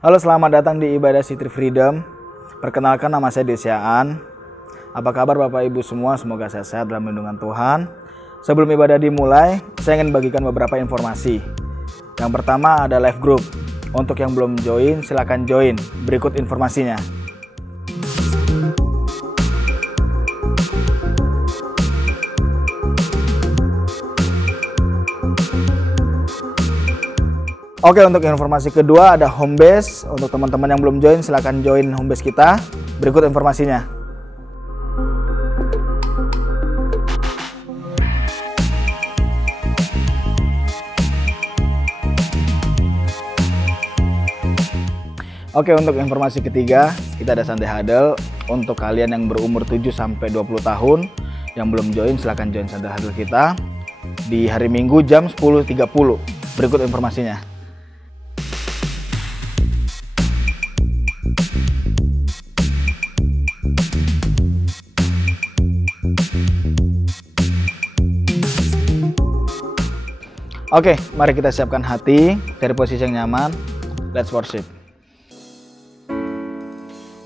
Halo, selamat datang di Ibadah City Freedom. Perkenalkan, nama saya Desiaan. Apa kabar Bapak Ibu semua? Semoga sehat dalam lindungan Tuhan. Sebelum ibadah dimulai, saya ingin bagikan beberapa informasi. Yang pertama ada live group. Untuk yang belum join, silakan join. Berikut informasinya. Oke, untuk informasi kedua ada home base. Untuk teman-teman yang belum join, silakan join home base kita. Berikut informasinya. Oke, untuk informasi ketiga, kita ada Sunday Huddle. Untuk kalian yang berumur 7-20 tahun yang belum join, silakan join Sunday Huddle kita di hari Minggu jam 10.30. Berikut informasinya. Oke, mari kita siapkan hati dari posisi yang nyaman. Let's worship.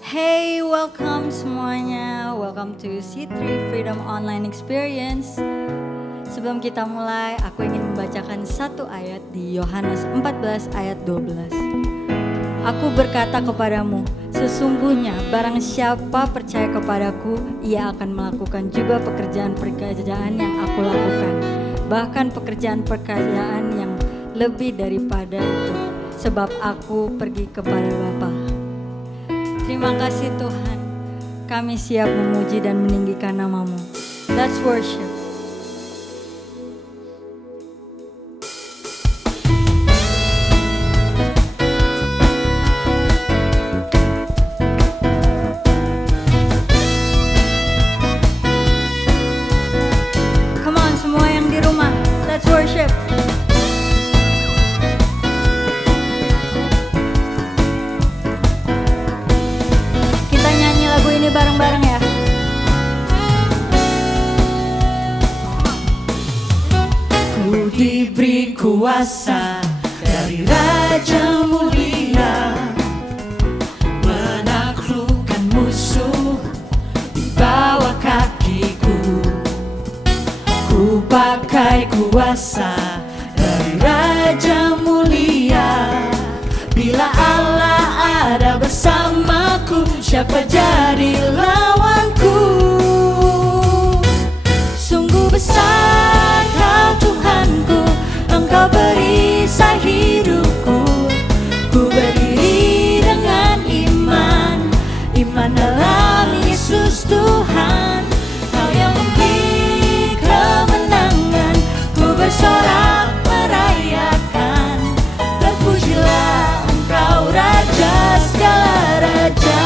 Hey, welcome semuanya. Welcome to C3 Freedom Online Experience. Sebelum kita mulai, aku ingin membacakan satu ayat di Yohanes 14 ayat 12. Aku berkata kepadamu, sesungguhnya barang siapa percaya kepadaku, ia akan melakukan juga pekerjaan-pekerjaan yang aku lakukan. Bahkan pekerjaan-pekerjaan yang lebih daripada itu, sebab aku pergi kepada Bapa. Terima kasih Tuhan, kami siap memuji dan meninggikan nama-Mu. Let's worship. Bareng-bareng ya. Ku diberi kuasa dari Raja Mulia, menaklukkan musuh di bawah kakiku. Ku pakai kuasa dari Raja Mulia. Bila Allah ada bersamaku, siapa jadi lawanku? Sungguh besar Kau Tuhanku, Engkau perisai hidupku. Ku berdiri dengan iman, iman dalam Yesus Tuhan. Kau yang memberi kemenangan, ku bersorak merayakan. Terpujilah Engkau Raja segala raja.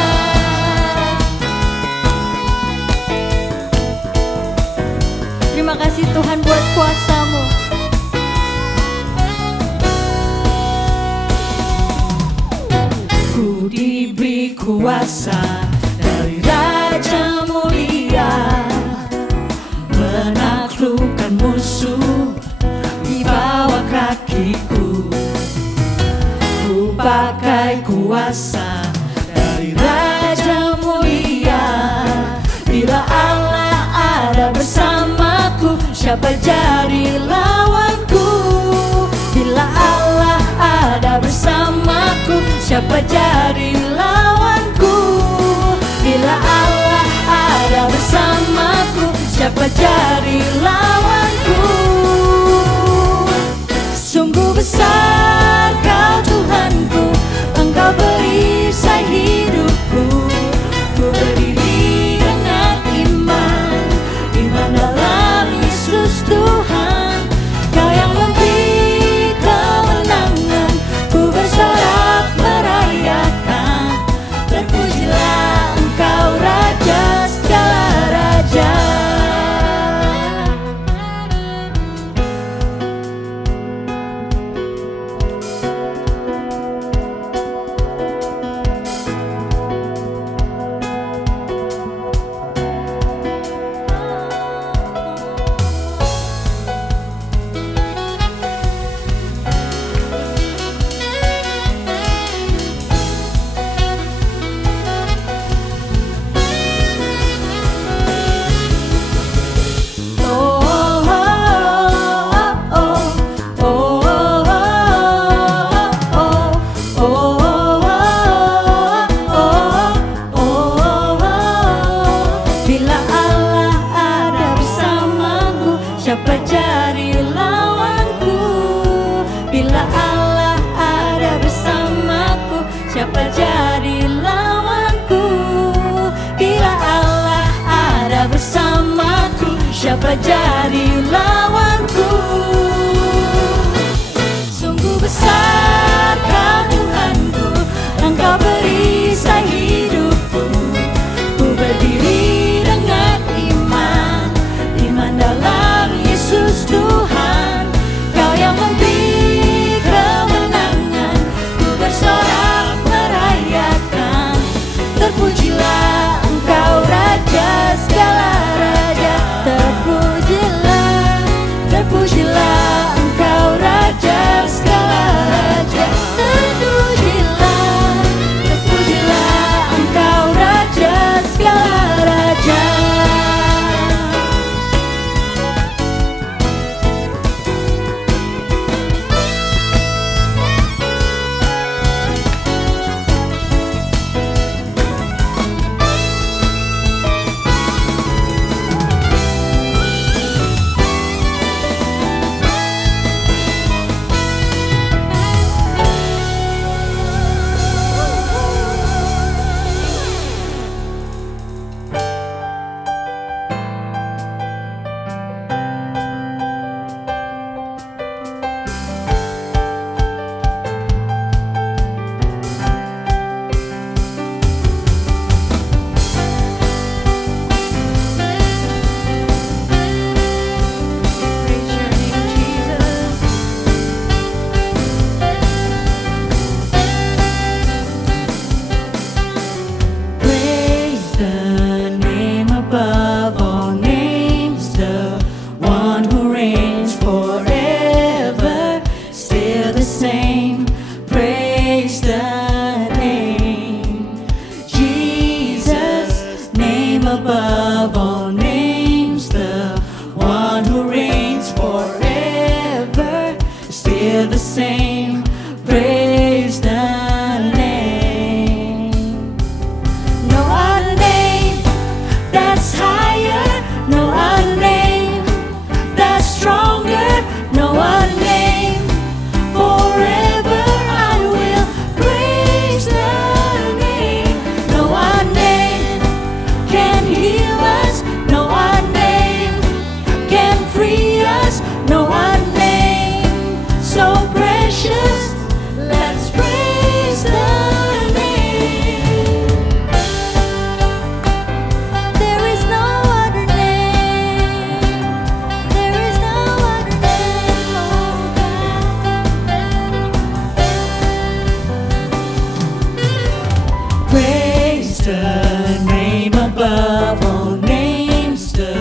Terima kasih Tuhan buat kuasa-Mu. Ku diberi kuasa dari Raja Mulia, menaklukkan musuh di bawah kakiku. Ku pakai kuasa dari Raja Mulia. Bila Allah ada bersamaku, siapa jadi lawanku? Bila Allah ada bersamaku, siapa jadi lawanku? Bila Allah ada bersamaku, siapa jadi lawanku? Sungguh besar Kau Tuhanku, Engkau perisai hidupku. Ku berdiri dengan iman, iman dalam Yesus Tuhan. Kau yang memberi kemenangan, ku bersorak merayakan. terpujilah Engkau Raja segala raja. Terpujilah, terpujilah Engkau Raja segala raja. Terpujilah, terpujilah Engkau Raja segala raja. Above all names, the one who reigns forever, still the same. Praise the name. No other name that's higher, no other name that's stronger, no other name. Forever I will praise the name. No other name can heal us, no other name can free us, no other name so precious. Let's praise the name. There is no other name, there is no other name, oh God. Praise the name above all names, the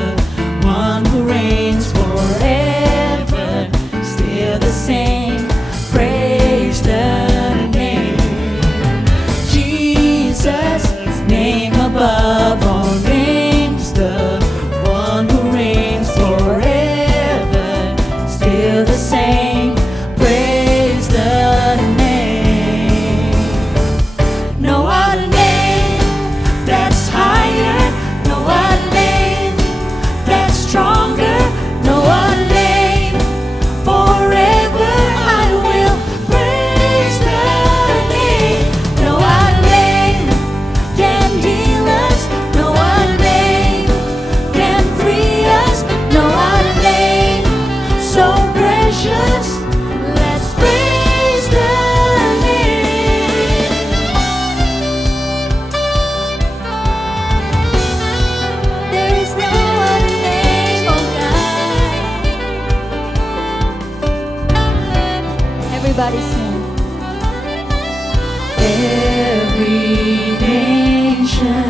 one who reigns forever, still the same. Praise the name, Jesus, name above all names, the one who reigns forever, still the same. Praise the name. No other name that's higher, no other name that's stronger, no other name. Forever I will praise the name. No other name can heal us, no other name can free us, no other name so precious. Let's praise the name. There is no other name, oh God. Everybody sing. Every nation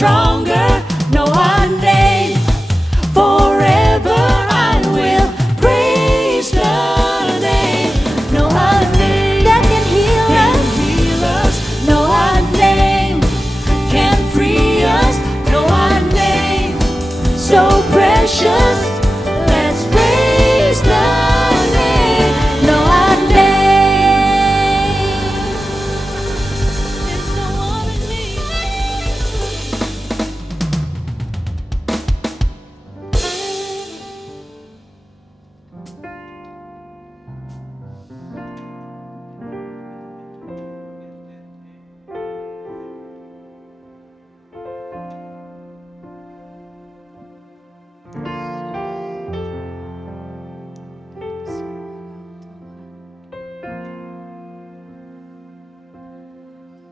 stronger. No other name. Forever I will praise the name. No other name that can heal us. heal us. No other name can free us. No other name so precious. Let's praise the name. No other name. There's no other name.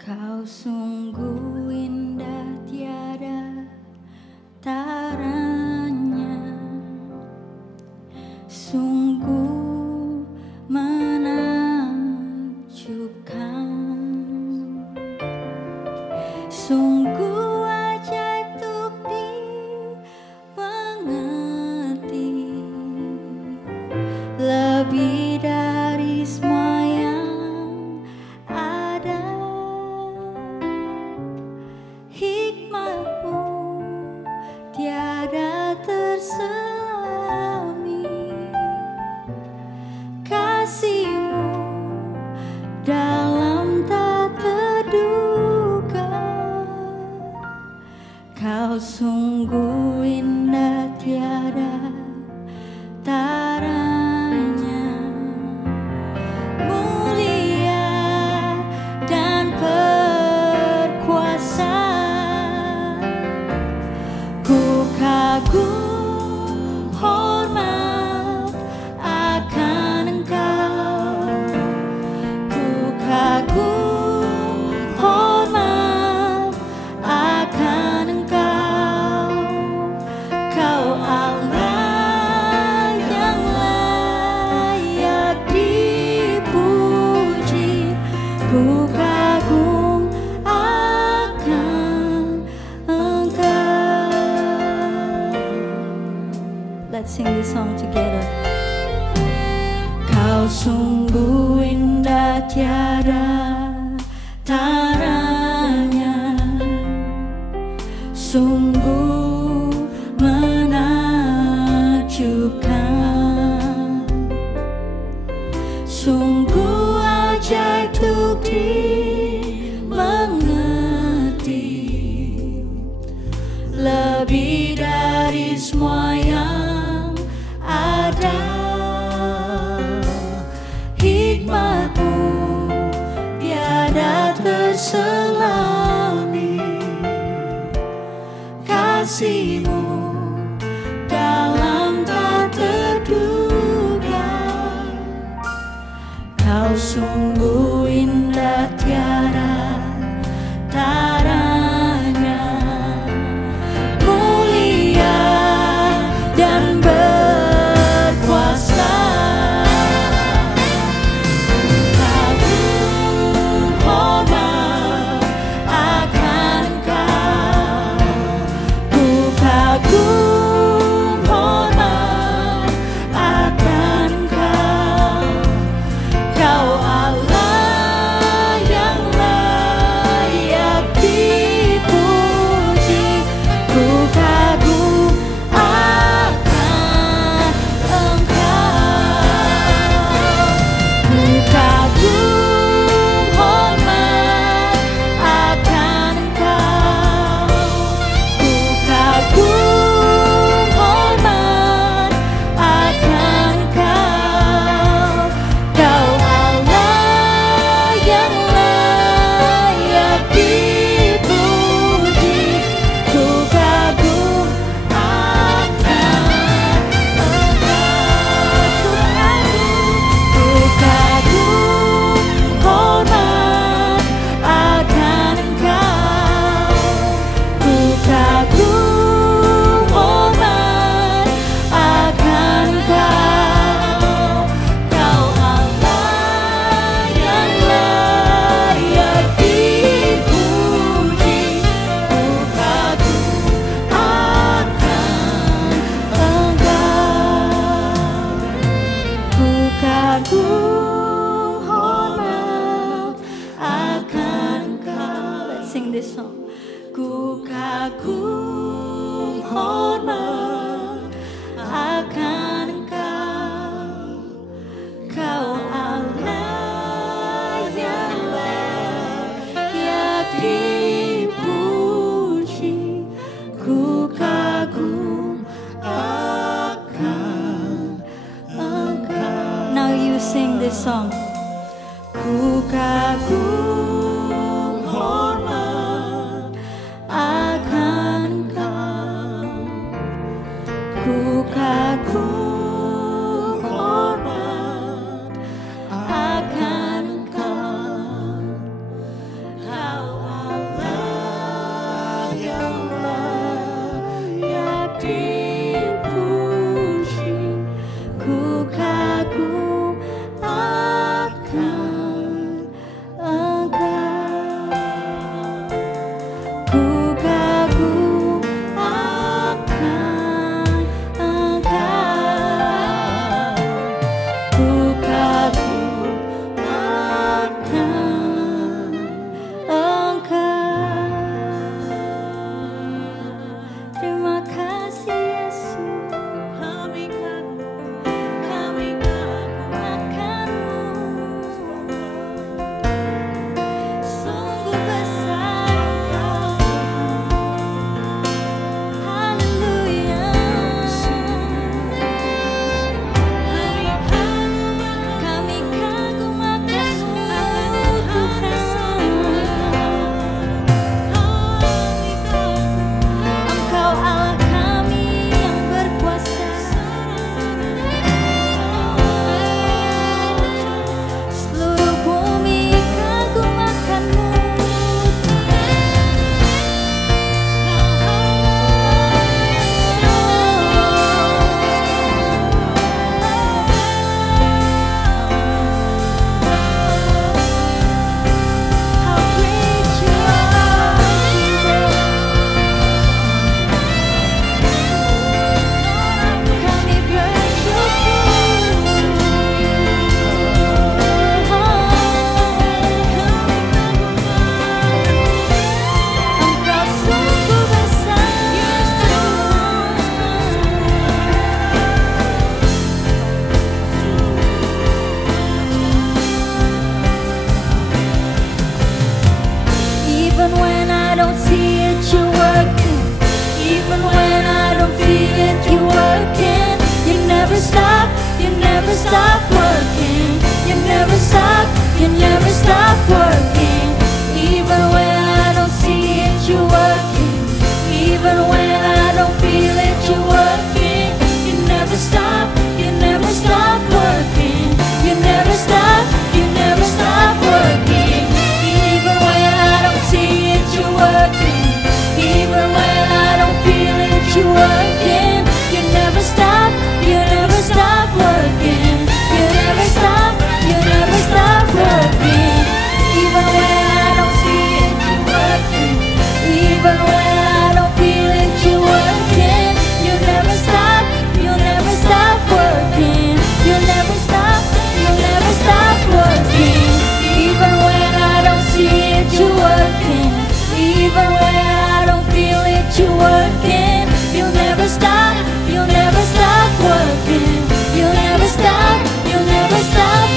Kau sungguh indah tiada taranya, sungguh menakjubkan, sungguh ajaib untuk dimengerti, lebih dari semua yang ada. Hikmatmu tiada terselami, kasihmu dalam tak terduga. Kau sungguh indah tiada taranya, mulia dan berkuasa. Ku kagum hormat akan Engkau. Ku kagum hormat akan Engkau. Kau Allah yang layak dipuji. Ku kagum akan Engkau. Let's sing this song together. Kau sungguh indah tiada taranya, sungguh menakjubkan, sungguh ajaib untuk dimengerti, lebih dari semua yang ada. Hikmatmu tiada terselami, kasihmu dalam tak terduga. Kau sungguh indah tiada taranya, mulia dan berkuasa. Kagum hormat akan Engkau. Ku kagum hormat akan Engkau. Kau Allah song. Ku kagum hormat akan Engkau. Ku kagum hormat akan Engkau. Kau Allah yang layak dipuji. Ku kagum akan Engkau. Ku kagum akan Engkau. Ku kagum akan Engkau. Terima kasih Yesus. Kami kagum akan-Mu. Sungguh besar Engkau. Haleluya. Kami kagum akan-Mu, Tuhan. Engkau Allah kami yang berkuasa. Seluruh bumi kagum akan-Mu. How great You are, Jesus. Kami Engkau sungguh besar. Even when I don't see it, You're working. Even when I don't feel it, You're working. You never stop working. You never stop working. Even when I don't see it, You're working. Even when I don't feel it, You're working. You never stop working. You never stop working. Even when I don't see it, You're working. Even when I don't feel it, You're working. You never stop working. You never stop working. Even when I don't see it, You're working. Even when I don't feel it, You're working. You never stop working. You never stop working. Even when I don't see it, You're working. Even when I don't feel it, You're working. You'll never stop working. You'll never stop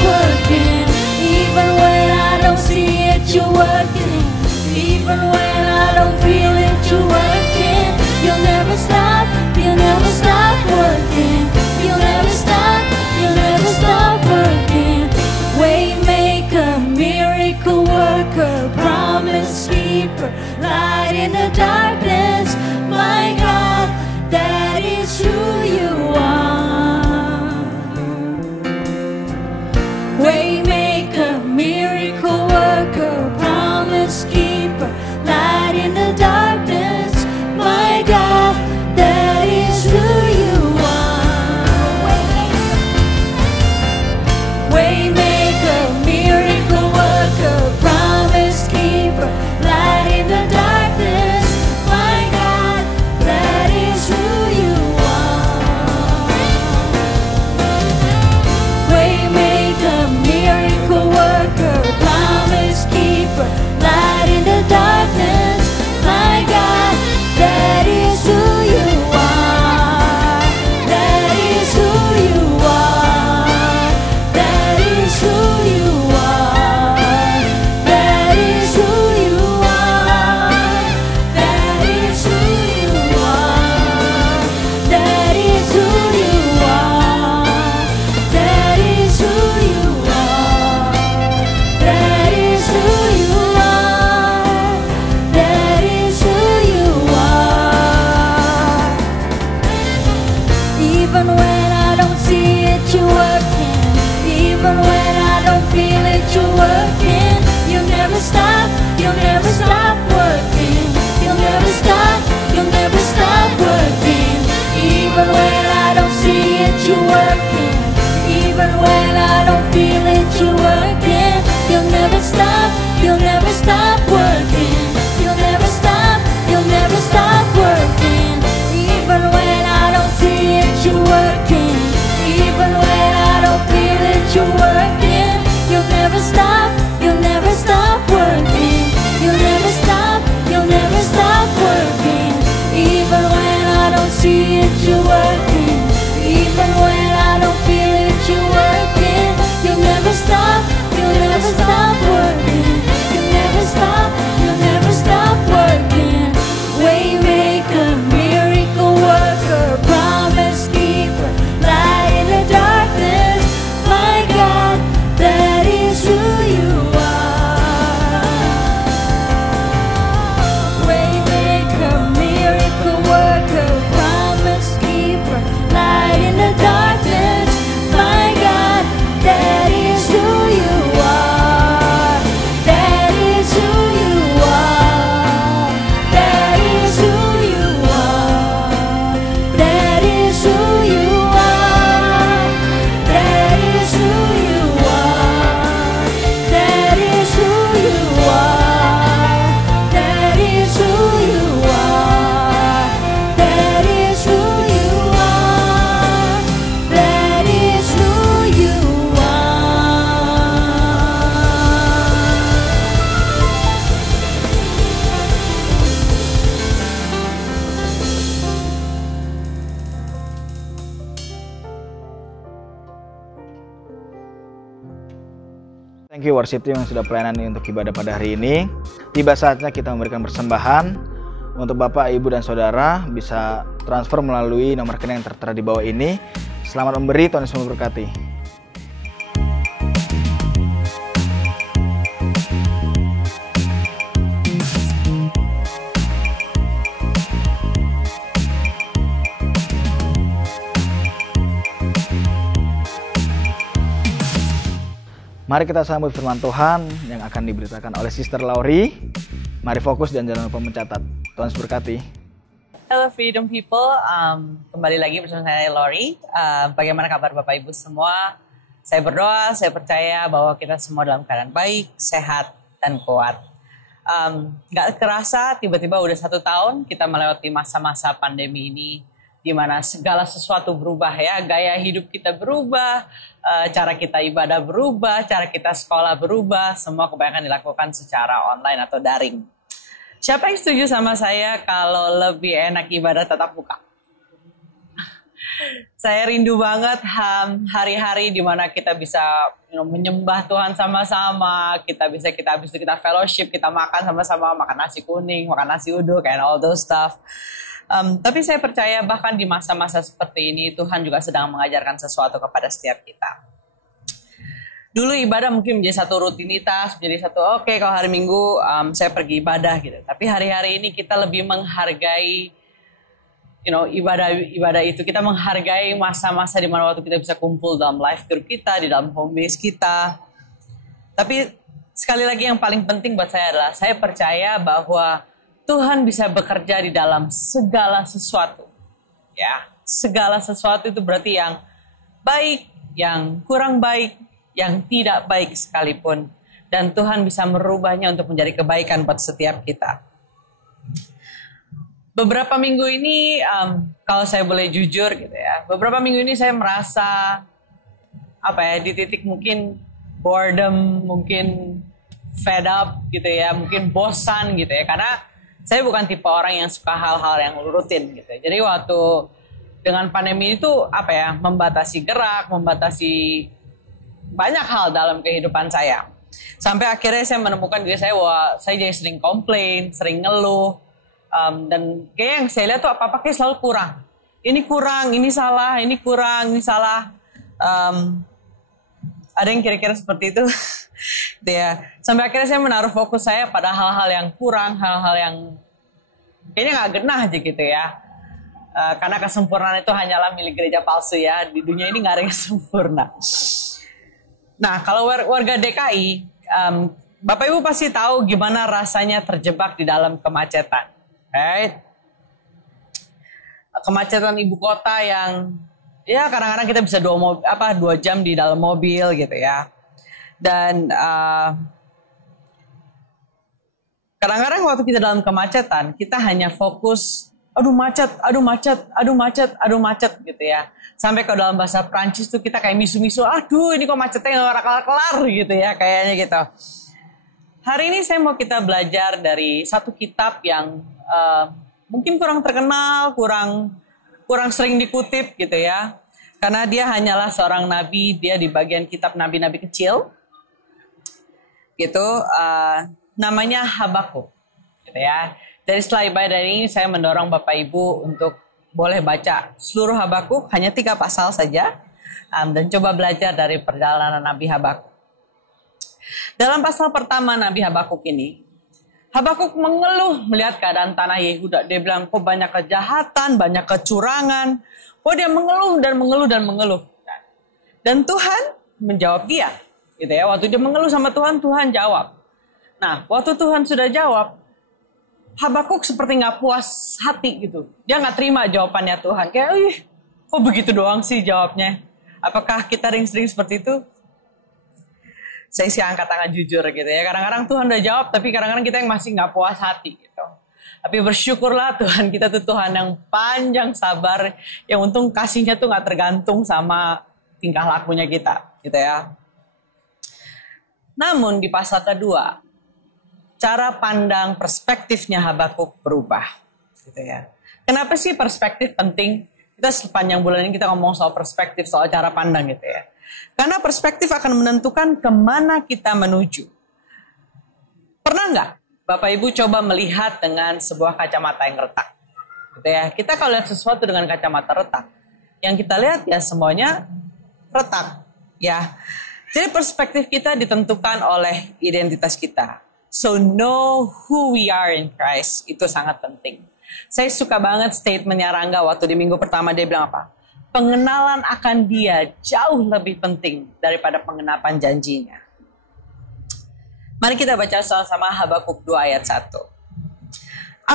working. Even when I don't see it, You're working. Even when I don't feel it, You're working. You'll never stop working. You'll never stop working. Waymaker, miracle worker, promise keeper, light in the darkness. My God, that is who You are. Waymaker, miracle worker, promise keeper, light Even when I don't see it, you're working. Even when I don't feel it, you're working. You'll never stop working. You'll never stop working. Even when I don't see it, you're working. Even when I don't feel it, you're working. You'll never stop working. You'll never stop working. Even when I don't see it, you're working. Even when I don't feel it, you're working. You'll never stop working. You'll never stop working. Even when I don't see it, you're working. Even when I don't feel it, you're working. You'll never stop working. You'll never stop working. Waymaker, miracle worker, promise keeper, light in the darkness. My God, that is who you are. Waymaker, miracle worker, promise keeper, light in the darkness. My God, that is who you are. That is who you are. That is who you are. That is who you are. That is who you are. That is who you are. That is who you are. That is who you are. That is who you Thank you worship team yang sudah pelayanan untuk ibadah pada hari ini. Tiba saatnya kita memberikan persembahan. Untuk Bapak, Ibu, dan Saudara bisa transfer melalui nomor rekening yang tertera di bawah ini. Selamat memberi, Tuhan Yesus memberkati. Mari kita sambut firman Tuhan yang akan diberitakan oleh Sister Lauri. Mari fokus dan jangan lupa mencatat. Tuhan Yesus berkati. Hello Freedom People, kembali lagi bersama saya Lauri. Bagaimana kabar Bapak Ibu semua? Saya berdoa, saya percaya bahwa kita semua dalam keadaan baik, sehat, dan kuat. Gak kerasa tiba-tiba udah 1 tahun kita melewati masa-masa pandemi ini, di mana segala sesuatu berubah ya, gaya hidup kita berubah, cara kita ibadah berubah, cara kita sekolah berubah, semua kebanyakan dilakukan secara online atau daring. Siapa yang setuju sama saya kalau lebih enak ibadah tatap muka? Saya rindu banget hari-hari di mana kita bisa menyembah Tuhan sama-sama, kita habis itu kita fellowship, kita makan sama-sama, makan nasi kuning, makan nasi uduk, and all those stuff. Tapi saya percaya bahkan di masa-masa seperti ini Tuhan juga sedang mengajarkan sesuatu kepada setiap kita. Dulu ibadah mungkin menjadi satu rutinitas, menjadi satu oke, kalau hari Minggu saya pergi ibadah gitu. Tapi hari-hari ini kita lebih menghargai ibadah itu. Kita menghargai masa-masa di mana waktu kita bisa kumpul dalam life group kita, di dalam home base kita. Tapi sekali lagi yang paling penting buat saya adalah saya percaya bahwa Tuhan bisa bekerja di dalam segala sesuatu. Ya, segala sesuatu itu berarti yang baik, yang kurang baik, yang tidak baik sekalipun. Dan Tuhan bisa merubahnya untuk menjadi kebaikan buat setiap kita. Beberapa minggu ini, kalau saya boleh jujur gitu ya, beberapa minggu ini saya merasa di titik mungkin boredom, mungkin fed up gitu ya, mungkin bosan gitu ya, karena saya bukan tipe orang yang suka hal-hal yang rutin gitu. Jadi waktu dengan pandemi itu membatasi gerak, membatasi banyak hal dalam kehidupan saya. Sampai akhirnya saya menemukan diri saya bahwa saya jadi sering komplain, sering ngeluh, dan kayak yang saya lihat tuh apa-apa kayak selalu kurang. Ini kurang, ini salah, ini kurang, ini salah. Ada yang kira-kira seperti itu. Ya, sampai akhirnya saya menaruh fokus saya pada hal-hal yang kurang, hal-hal yang kayaknya nggak genah aja gitu ya. Karena kesempurnaan itu hanyalah milik gereja palsu ya. Di dunia ini nggak ada yang sempurna. Nah, kalau warga DKI, Bapak Ibu pasti tahu gimana rasanya terjebak di dalam kemacetan. Right? Kemacetan ibu kota yang ya kadang-kadang kita bisa 2 jam di dalam mobil gitu ya. Dan kadang-kadang waktu kita dalam kemacetan, kita hanya fokus aduh macet gitu ya. Sampai kalau dalam bahasa Prancis tuh kita kayak misu-misu, aduh ini kok macetnya nggak kelar-kelar gitu ya, kayaknya gitu. Hari ini saya mau kita belajar dari satu kitab yang mungkin kurang terkenal, kurang sering dikutip gitu ya. Karena dia hanyalah seorang nabi, dia di bagian kitab nabi-nabi kecil. Gitu, namanya Habakuk gitu ya. Dari setelah ibadah ini saya mendorong Bapak Ibu untuk boleh baca seluruh Habakuk, hanya 3 pasal saja, dan coba belajar dari perjalanan Nabi Habakuk. Dalam pasal pertama Nabi Habakuk ini, Habakuk mengeluh melihat keadaan tanah Yehuda. Dia bilang, kok banyak kejahatan, banyak kecurangan. Kok dia mengeluh dan mengeluh dan mengeluh. Dan Tuhan menjawab dia. Gitu ya. Waktu dia mengeluh sama Tuhan, Tuhan jawab. Nah, waktu Tuhan sudah jawab, Habakuk seperti nggak puas hati gitu. Dia nggak terima jawabannya Tuhan. Kayak, kok begitu doang sih jawabnya? Apakah kita sering seperti itu? Saya sih angkat tangan jujur gitu ya. Kadang-kadang Tuhan udah jawab, tapi kadang-kadang kita yang masih nggak puas hati gitu. Tapi bersyukurlah Tuhan kita tuh Tuhan yang panjang sabar, yang untung kasihnya tuh nggak tergantung sama tingkah lakunya kita, gitu ya. Namun di pasal kedua, cara pandang perspektifnya Habakuk berubah, gitu ya. Kenapa sih perspektif penting? Kita sepanjang bulan ini kita ngomong soal perspektif, soal cara pandang gitu ya. Karena perspektif akan menentukan kemana kita menuju. Pernah nggak Bapak Ibu coba melihat dengan sebuah kacamata yang retak? Gitu ya. Kita kalau lihat sesuatu dengan kacamata retak, yang kita lihat ya semuanya retak, ya. Jadi perspektif kita ditentukan oleh identitas kita. So know who we are in Christ. Itu sangat penting. Saya suka banget statementnya Rangga waktu di minggu pertama dia bilang apa? Pengenalan akan dia jauh lebih penting daripada pengenapan janjinya. Mari kita baca sama-sama Habakuk 2 ayat 1.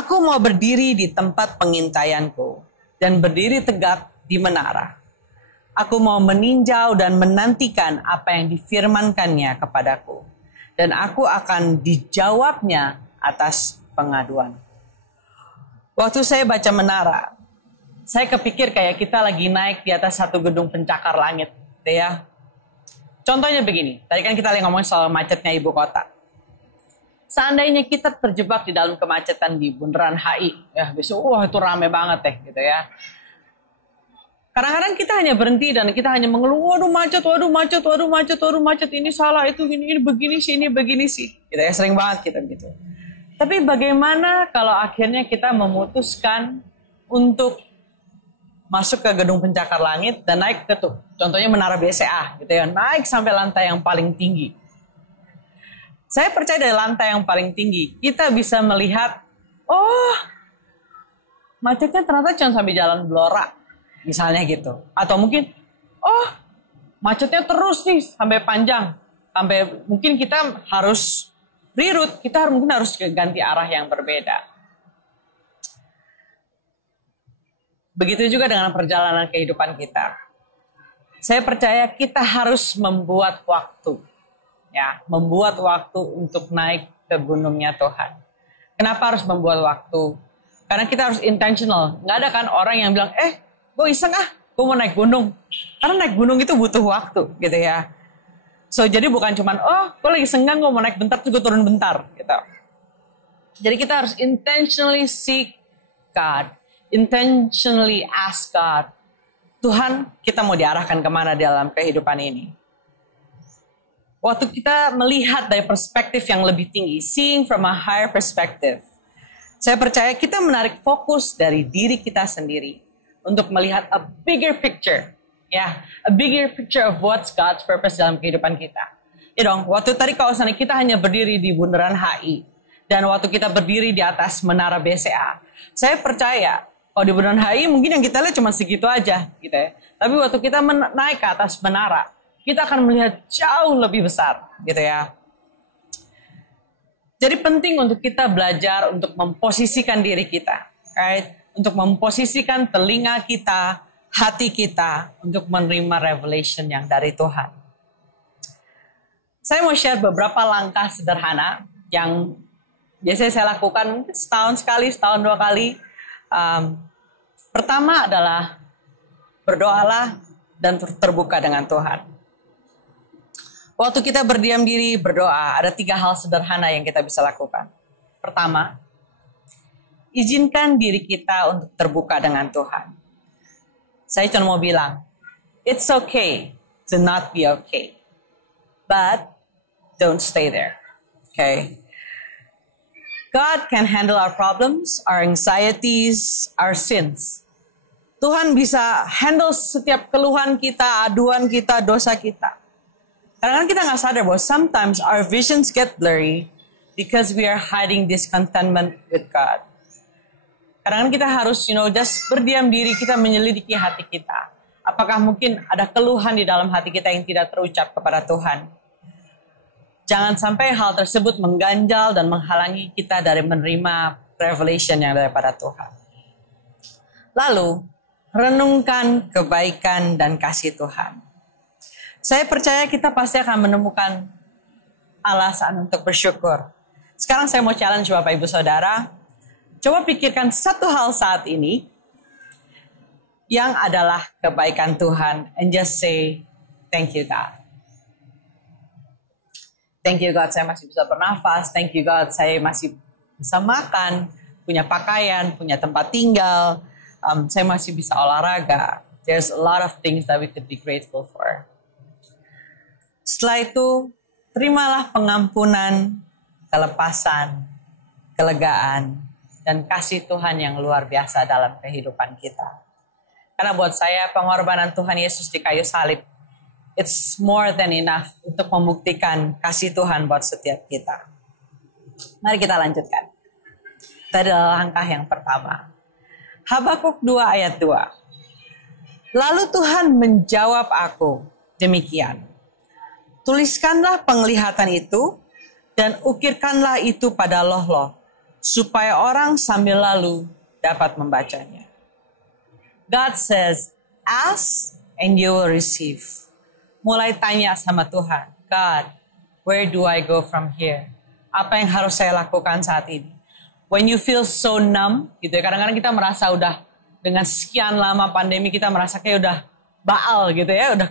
Aku mau berdiri di tempat pengintaianku dan berdiri tegak di menara. Aku mau meninjau dan menantikan apa yang difirmankannya kepadaku. Dan aku akan dijawabnya atas pengaduan. Waktu saya baca menara, saya kepikir kayak kita lagi naik di atas satu gedung pencakar langit. Ya. Contohnya begini, tadi kan kita lagi ngomongin soal macetnya ibu kota. Seandainya kita terjebak di dalam kemacetan di Bundaran HI, ya besok, wah itu rame banget gitu ya. Kadang-kadang kita hanya berhenti dan kita hanya mengeluh, waduh macet, ini salah, itu ini begini sih. Gitu ya, sering banget kita begitu. Tapi bagaimana kalau akhirnya kita memutuskan untuk masuk ke gedung pencakar langit dan naik ke tuh, contohnya menara BCA, gitu ya, naik sampai lantai yang paling tinggi. Saya percaya dari lantai yang paling tinggi, kita bisa melihat, oh macetnya ternyata cuma sampai Jalan Blora. Misalnya gitu. Atau mungkin, oh macetnya terus nih sampai panjang. Sampai mungkin kita harus reroute, kita mungkin harus ganti arah yang berbeda. Begitu juga dengan perjalanan kehidupan kita. Saya percaya kita harus membuat waktu. Ya, membuat waktu untuk naik ke gunungnya Tuhan. Kenapa harus membuat waktu? Karena kita harus intentional. Nggak ada kan orang yang bilang, gue iseng gue mau naik gunung. Karena naik gunung itu butuh waktu gitu ya. So jadi bukan cuman, gue lagi senggang gue mau naik bentar, gue turun bentar gitu. Jadi kita harus intentionally seek God. Intentionally ask God. Tuhan, kita mau diarahkan kemana dalam kehidupan ini. Waktu kita melihat dari perspektif yang lebih tinggi, seeing from a higher perspective, saya percaya kita menarik fokus dari diri kita sendiri untuk melihat a bigger picture, ya, a bigger picture of what's God's purpose dalam kehidupan kita. Ya dong, waktu tadi kalau misalnya kita hanya berdiri di Bundaran HI dan waktu kita berdiri di atas menara BCA, saya percaya Kalau di Bundaran HI mungkin yang kita lihat cuma segitu aja gitu ya. Tapi waktu kita naik ke atas menara, kita akan melihat jauh lebih besar gitu ya. Jadi penting untuk kita belajar untuk memposisikan diri kita, right? Untuk memposisikan telinga kita, hati kita untuk menerima revelation yang dari Tuhan. Saya mau share beberapa langkah sederhana yang biasanya saya lakukan setahun sekali, setahun 2 kali. Pertama adalah berdoalah dan terbuka dengan Tuhan. Waktu kita berdiam diri berdoa, ada 3 hal sederhana yang kita bisa lakukan. Pertama, izinkan diri kita untuk terbuka dengan Tuhan. Saya cuma mau bilang, it's okay to not be okay, but don't stay there. Okay? God can handle our problems, our anxieties, our sins. Tuhan bisa handle setiap keluhan kita, aduan kita, dosa kita. Kadang-kadang kita nggak sadar bahwa sometimes our visions get blurry because we are hiding discontentment with God. Kadang-kadang kita harus, just berdiam diri, kita menyelidiki hati kita. Apakah mungkin ada keluhan di dalam hati kita yang tidak terucap kepada Tuhan? Jangan sampai hal tersebut mengganjal dan menghalangi kita dari menerima revelation yang daripada Tuhan. Lalu, renungkan kebaikan dan kasih Tuhan. Saya percaya kita pasti akan menemukan alasan untuk bersyukur. Sekarang saya mau challenge Bapak Ibu Saudara. Coba pikirkan satu hal saat ini yang adalah kebaikan Tuhan. And just say, thank you God. Thank you God, saya masih bisa bernafas. Thank you God, saya masih bisa makan, punya pakaian, punya tempat tinggal. Saya masih bisa olahraga. There's a lot of things that we could be grateful for. Setelah itu, terimalah pengampunan, kelepasan, kelegaan, dan kasih Tuhan yang luar biasa dalam kehidupan kita. Karena buat saya, pengorbanan Tuhan Yesus di kayu salib, it's more than enough untuk membuktikan kasih Tuhan buat setiap kita. Mari kita lanjutkan. Tadi adalah langkah yang pertama. Habakuk 2 ayat 2. Lalu Tuhan menjawab aku, demikian. Tuliskanlah penglihatan itu dan ukirkanlah itu pada loh-loh, supaya orang sambil lalu dapat membacanya. God says, ask and you will receive. Mulai tanya sama Tuhan, God, where do I go from here? Apa yang harus saya lakukan saat ini? When you feel so numb, gitu ya. Kadang-kadang kita merasa udah dengan sekian lama pandemi kita merasa kayak udah baal gitu ya, udah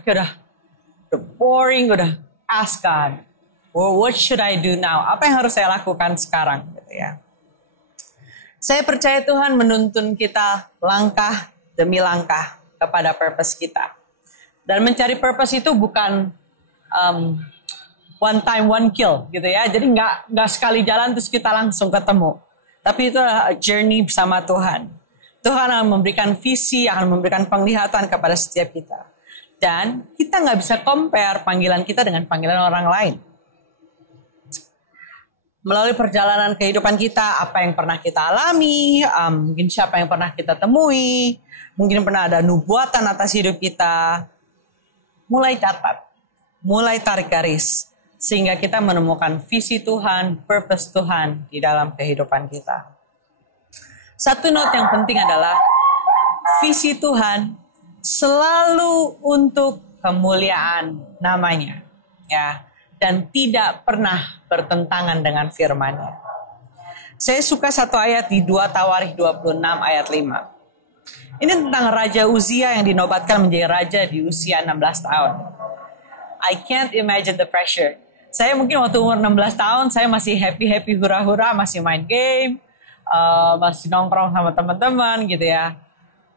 boring, udah ask God, well, what should I do now? Apa yang harus saya lakukan sekarang gitu ya. Saya percaya Tuhan menuntun kita langkah demi langkah kepada purpose kita. Dan mencari purpose itu bukan one time one kill gitu ya. Jadi nggak sekali jalan terus kita langsung ketemu. Tapi itu adalah journey bersama Tuhan. Tuhan akan memberikan visi, akan memberikan penglihatan kepada setiap kita. Dan kita nggak bisa compare panggilan kita dengan panggilan orang lain. Melalui perjalanan kehidupan kita, apa yang pernah kita alami, mungkin siapa yang pernah kita temui, mungkin pernah ada nubuatan atas hidup kita. Mulai catat, mulai tarik garis, sehingga kita menemukan visi Tuhan, purpose Tuhan di dalam kehidupan kita. Satu note yang penting adalah visi Tuhan selalu untuk kemuliaan namanya, ya, dan tidak pernah bertentangan dengan firman-Nya. Saya suka satu ayat di 2 Tawarikh 26 ayat 5. Ini tentang Raja Uzia yang dinobatkan menjadi raja di usia 16 tahun. I can't imagine the pressure. Saya mungkin waktu umur 16 tahun, saya masih happy-happy, hura-hura, masih main game, masih nongkrong sama teman-teman gitu ya.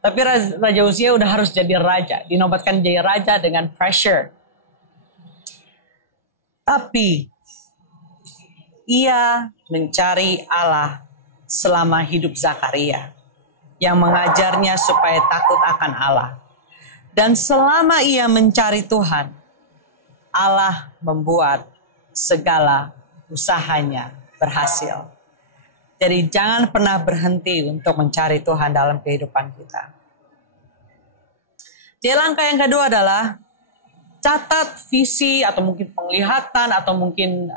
Tapi Raja Uzia udah harus jadi raja, dinobatkan jadi raja dengan pressure. Tapi ia mencari Allah selama hidup Zakaria, yang mengajarnya supaya takut akan Allah. Dan selama ia mencari Tuhan, Allah membuat segala usahanya berhasil. Jadi jangan pernah berhenti untuk mencari Tuhan dalam kehidupan kita. Jadi langkah yang kedua adalah catat visi atau mungkin penglihatan atau mungkin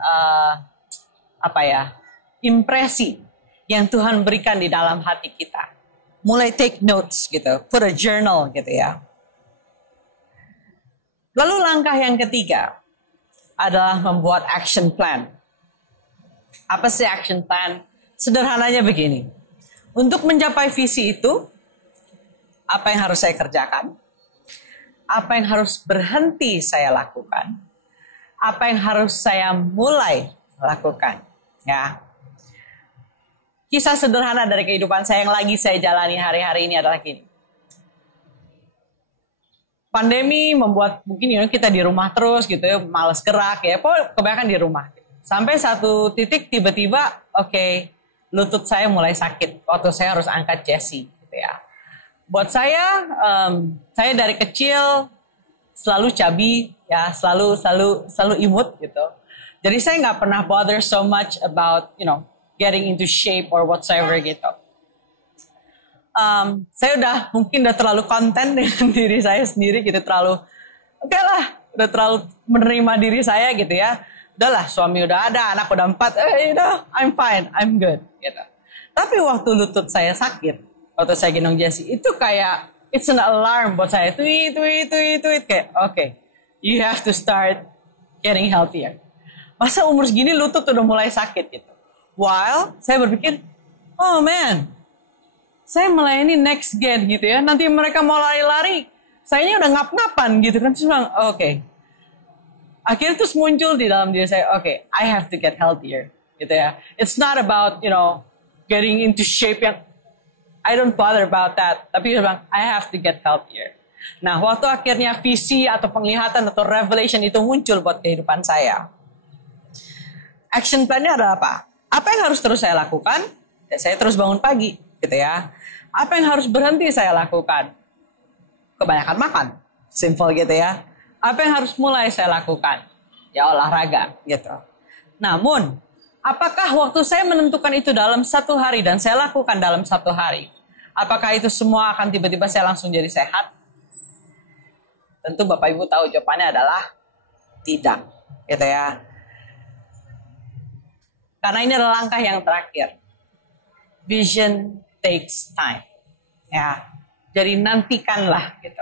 impresi yang Tuhan berikan di dalam hati kita. Mulai take notes gitu, put a journal gitu ya. Lalu langkah yang ketiga adalah membuat action plan. Apa sih action plan? Sederhananya begini. Untuk mencapai visi itu, apa yang harus saya kerjakan? Apa yang harus berhenti saya lakukan? Apa yang harus saya mulai lakukan? Ya. Kisah sederhana dari kehidupan saya yang lagi saya jalani hari-hari ini adalah gini. Pandemi membuat mungkin kita di rumah terus gitu ya, malas gerak ya, pokoknya kebanyakan di rumah. Sampai satu titik tiba-tiba, lutut saya mulai sakit waktu saya harus angkat Jesse gitu ya. Buat saya dari kecil selalu cabi ya, selalu imut gitu. Jadi saya nggak pernah bother so much about getting into shape or whatsoever gitu. Saya mungkin udah terlalu konten dengan diri saya sendiri gitu, udah terlalu menerima diri saya gitu ya. Udahlah, suami udah ada, anak udah 4, I'm fine, I'm good gitu. Tapi waktu lutut saya sakit, waktu saya gendong Jesse, itu kayak it's an alarm buat saya. Tweet kayak you have to start getting healthier. Masa umur segini lutut udah mulai sakit gitu. While saya berpikir, oh man, saya melayani next gen gitu ya. Nanti mereka mau lari-lari, sayanya udah ngap-ngapan gitu kan. Terus bilang, akhirnya terus muncul di dalam diri saya, I have to get healthier gitu ya. It's not about getting into shape yang I don't bother about that. Tapi dia bilang, I have to get healthier. Nah, waktu akhirnya visi atau penglihatan atau revelation itu muncul buat kehidupan saya, action plan-nya adalah apa? Apa yang harus terus saya lakukan? Ya, saya terus bangun pagi, gitu ya. Apa yang harus berhenti saya lakukan? Kebanyakan makan, simple gitu ya. Apa yang harus mulai saya lakukan? Ya olahraga, gitu. Namun, apakah waktu saya menentukan itu dalam 1 hari dan saya lakukan dalam 1 hari, apakah itu semua akan tiba-tiba saya langsung jadi sehat? Tentu Bapak Ibu tahu jawabannya adalah tidak, gitu ya. Karena ini adalah langkah yang terakhir. Vision takes time. Ya, jadi nantikanlah gitu.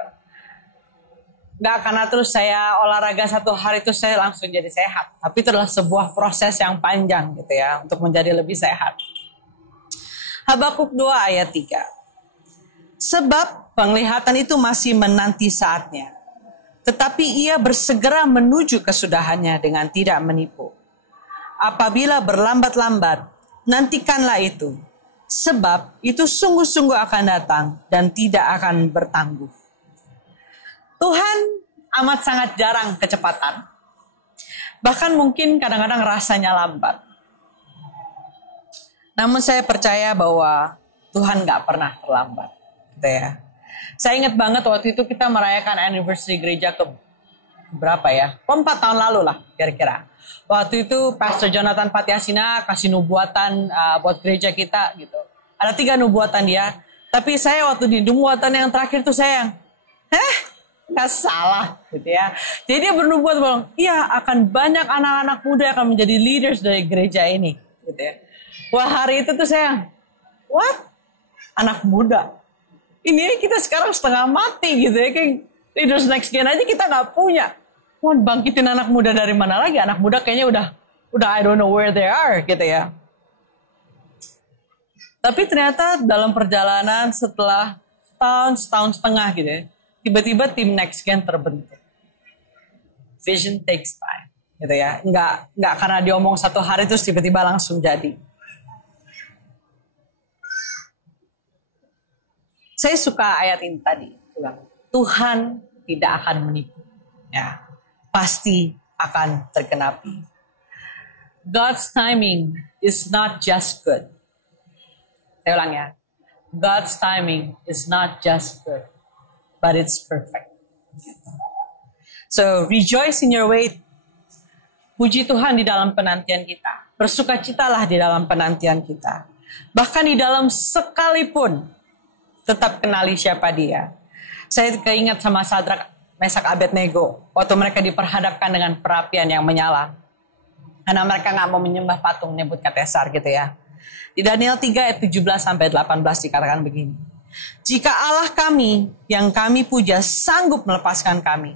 Nggak karena terus saya olahraga 1 hari itu saya langsung jadi sehat. Tapi itu adalah sebuah proses yang panjang gitu ya, untuk menjadi lebih sehat. Habakuk 2 ayat 3. Sebab penglihatan itu masih menanti saatnya, tetapi ia bersegera menuju kesudahannya dengan tidak menipu. Apabila berlambat-lambat, nantikanlah itu. Sebab itu sungguh-sungguh akan datang dan tidak akan bertangguh. Tuhan amat sangat jarang kecepatan. Bahkan mungkin kadang-kadang rasanya lambat. Namun saya percaya bahwa Tuhan gak pernah terlambat. Gitu ya. Saya ingat banget waktu itu kita merayakan anniversary gereja ke berapa ya? 4 tahun lalu lah kira-kira. Waktu itu Pastor Jonathan Patiasina kasih nubuatan buat gereja kita gitu. Ada 3 nubuatan dia. Tapi saya waktu di nubuatan yang terakhir tuh saya nggak salah gitu ya. Jadi dia bernubuat bahwa iya akan banyak anak-anak muda yang akan menjadi leaders dari gereja ini gitu ya. Wah hari itu tuh saya, what? Anak muda? Ini kita sekarang setengah mati gitu ya. Kayak leaders next gen aja kita nggak punya. Mau bangkitin anak muda dari mana lagi? Anak muda kayaknya udah I don't know where they are gitu ya. Tapi ternyata dalam perjalanan setelah setahun setengah gitu ya, tiba-tiba tim next gen terbentuk. Vision takes time gitu ya. Nggak karena diomong 1 hari terus tiba-tiba langsung jadi. Saya suka ayat ini tadi. Tuhan tidak akan menipu. Ya. Pasti akan tergenapi. God's timing is not just good. Saya ulang ya. God's timing is not just good, but it's perfect. So rejoice in your wait. Puji Tuhan di dalam penantian kita. Bersukacitalah di dalam penantian kita. Bahkan di dalam sekalipun, tetap kenali siapa dia. Saya keingat sama Sadrak, Mesak, Abednego waktu mereka diperhadapkan dengan perapian yang menyala. Karena mereka nggak mau menyembah patung Nebukadnezar gitu ya. Di Daniel 3 ayat 17-18 dikatakan begini. Jika Allah kami yang kami puja sanggup melepaskan kami,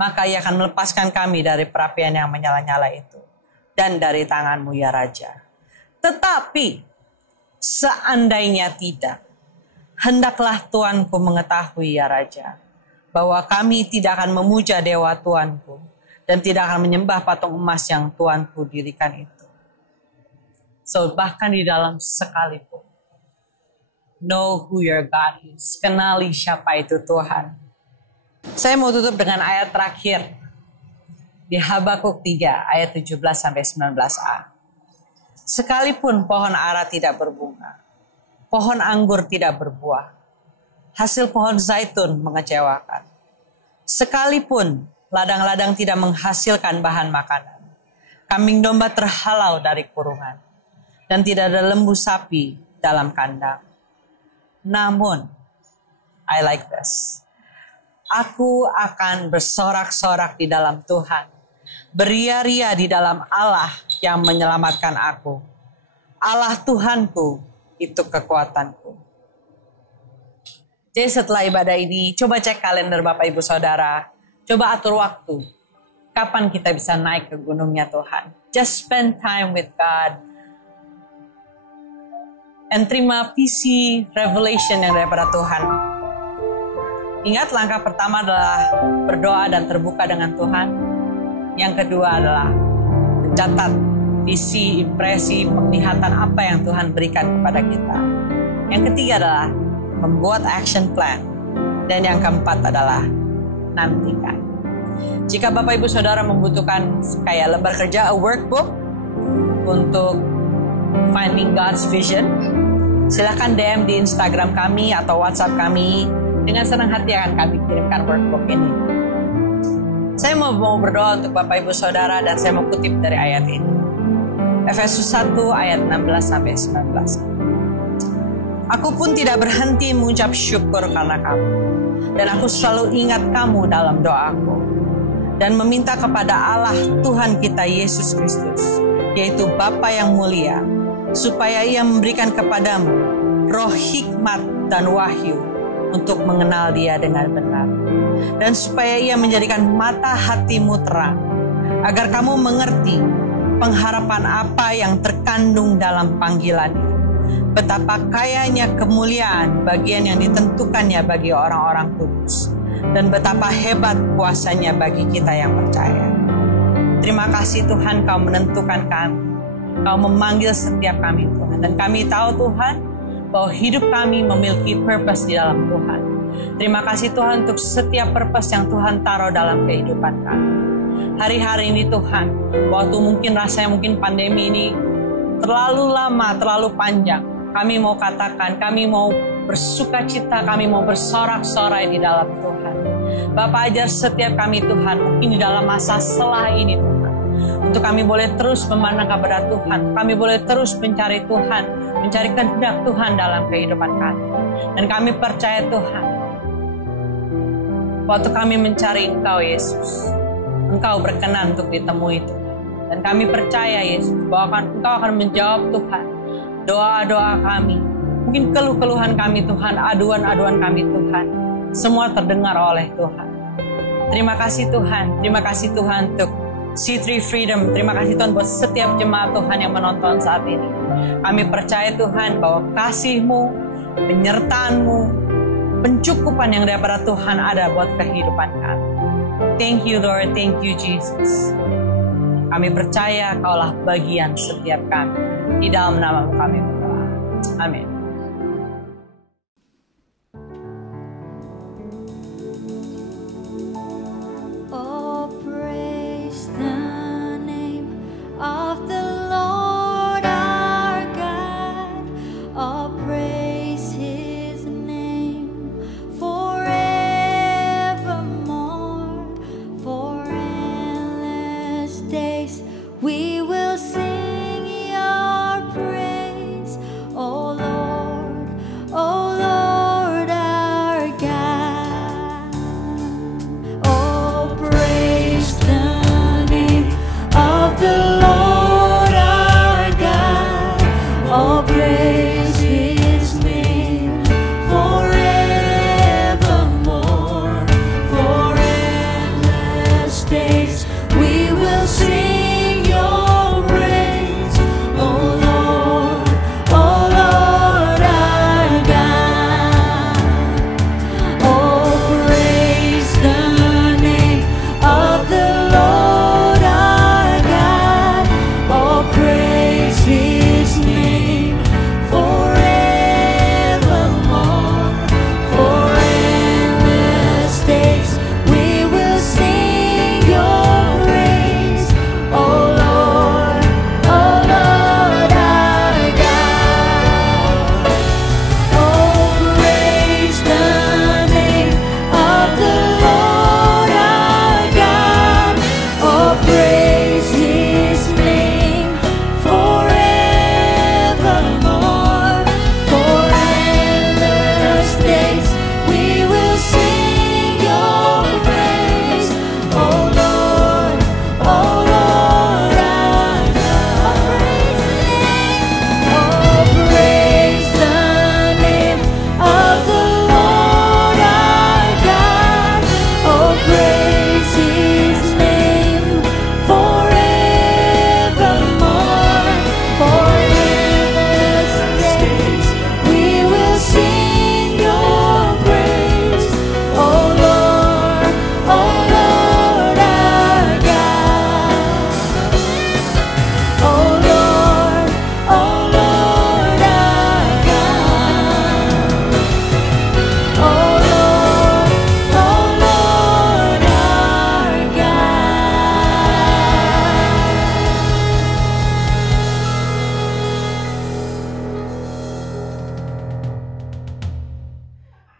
maka ia akan melepaskan kami dari perapian yang menyala-nyala itu. Dan dari tanganmu ya Raja. Tetapi seandainya tidak, hendaklah Tuanku mengetahui ya Raja, bahwa kami tidak akan memuja dewa Tuanku dan tidak akan menyembah patung emas yang Tuanku dirikan itu. So bahkan di dalam sekalipun, know who your God is. Kenali siapa itu Tuhan. Saya mau tutup dengan ayat terakhir di Habakuk 3 ayat 17-19a. Sekalipun pohon ara tidak berbunga, pohon anggur tidak berbuah, hasil pohon zaitun mengecewakan. Sekalipun ladang-ladang tidak menghasilkan bahan makanan, kambing domba terhalau dari kurungan, dan tidak ada lembu sapi dalam kandang. Namun, I like this. Aku akan bersorak-sorak di dalam Tuhan, beria-ria di dalam Allah yang menyelamatkan aku. Allah Tuhanku, itu kekuatanku. Jadi setelah ibadah ini, coba cek kalender Bapak Ibu Saudara. Coba atur waktu. Kapan kita bisa naik ke gunungnya Tuhan. Just spend time with God. And terima visi revelation yang daripada Tuhan. Ingat, langkah pertama adalah berdoa dan terbuka dengan Tuhan. Yang kedua adalah mencatat visi, impresi, penglihatan apa yang Tuhan berikan kepada kita. Yang ketiga adalah membuat action plan. Dan yang keempat adalah nantikan. Jika Bapak Ibu Saudara membutuhkan kayak lembar kerja, a workbook untuk finding God's vision, silakan DM di Instagram kami atau WhatsApp kami. Dengan senang hati akan kami kirimkan workbook ini. Saya mau berdoa untuk Bapak Ibu Saudara dan saya mau kutip dari ayat ini. Efesus 1 ayat 16-19. Aku pun tidak berhenti mengucap syukur karena kamu. Dan aku selalu ingat kamu dalam doaku. Dan meminta kepada Allah Tuhan kita Yesus Kristus, yaitu Bapa yang mulia, supaya ia memberikan kepadamu roh hikmat dan wahyu untuk mengenal dia dengan benar. Dan supaya ia menjadikan mata hatimu terang, agar kamu mengerti pengharapan apa yang terkandung dalam panggilan ini. Betapa kayanya kemuliaan bagian yang ditentukannya bagi orang-orang kudus. Dan betapa hebat kuasanya bagi kita yang percaya. Terima kasih Tuhan, Kau menentukan kami. Kau memanggil setiap kami Tuhan. Dan kami tahu Tuhan, bahwa hidup kami memiliki purpose di dalam Tuhan. Terima kasih Tuhan untuk setiap purpose yang Tuhan taruh dalam kehidupan kami. Hari-hari ini Tuhan, waktu mungkin rasanya mungkin pandemi ini terlalu lama, terlalu panjang. Kami mau katakan, kami mau bersuka cita, kami mau bersorak-sorai di dalam Tuhan. Bapak ajar setiap kami Tuhan, mungkin di dalam masa setelah ini Tuhan, untuk kami boleh terus memandang kepada Tuhan, kami boleh terus mencari Tuhan, mencari kehendak Tuhan dalam kehidupan kami. Dan kami percaya Tuhan, waktu kami mencari Engkau Yesus, Engkau berkenan untuk ditemui Tuhan. Dan kami percaya Yesus, bahwa Engkau akan menjawab Tuhan doa-doa kami, mungkin keluh-keluhan kami Tuhan, aduan-aduan kami Tuhan, semua terdengar oleh Tuhan. Terima kasih Tuhan untuk C3 Freedom. Terima kasih Tuhan buat setiap jemaat Tuhan yang menonton saat ini. Kami percaya Tuhan bahwa kasih-Mu, penyertaan-Mu, pencukupan yang daripada Tuhan ada buat kehidupan kami. Thank you Lord, thank you Jesus. Kami percaya Kaulah bagian setiap kami. Di dalam nama-Mu kami berdoa. Amin. Oh, praise the name of the Lord our God. Oh, praise His name forevermore. For endless days we will sing Your praise. Oh,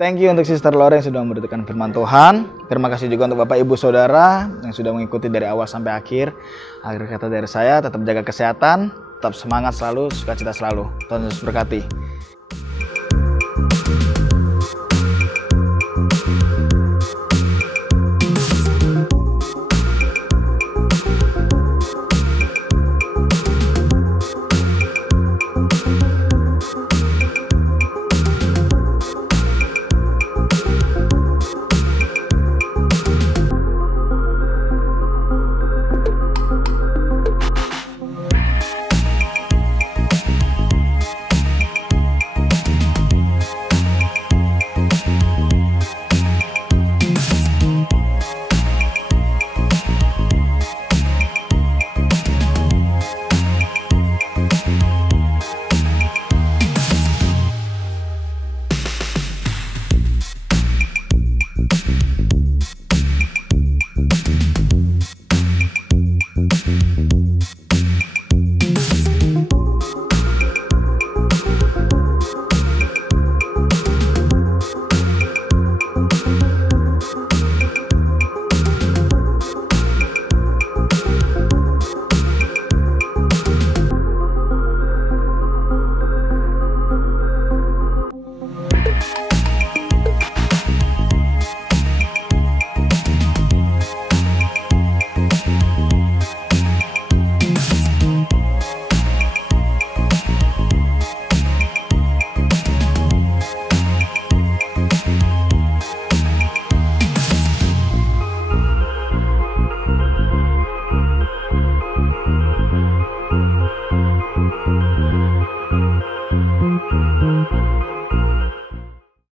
Thank you untuk Sister Laura yang sudah memberitakan firman Tuhan. Terima kasih juga untuk Bapak Ibu Saudara yang sudah mengikuti dari awal sampai akhir. Akhir kata dari saya, tetap jaga kesehatan, tetap semangat selalu, sukacita selalu. Tuhan Yesus berkati.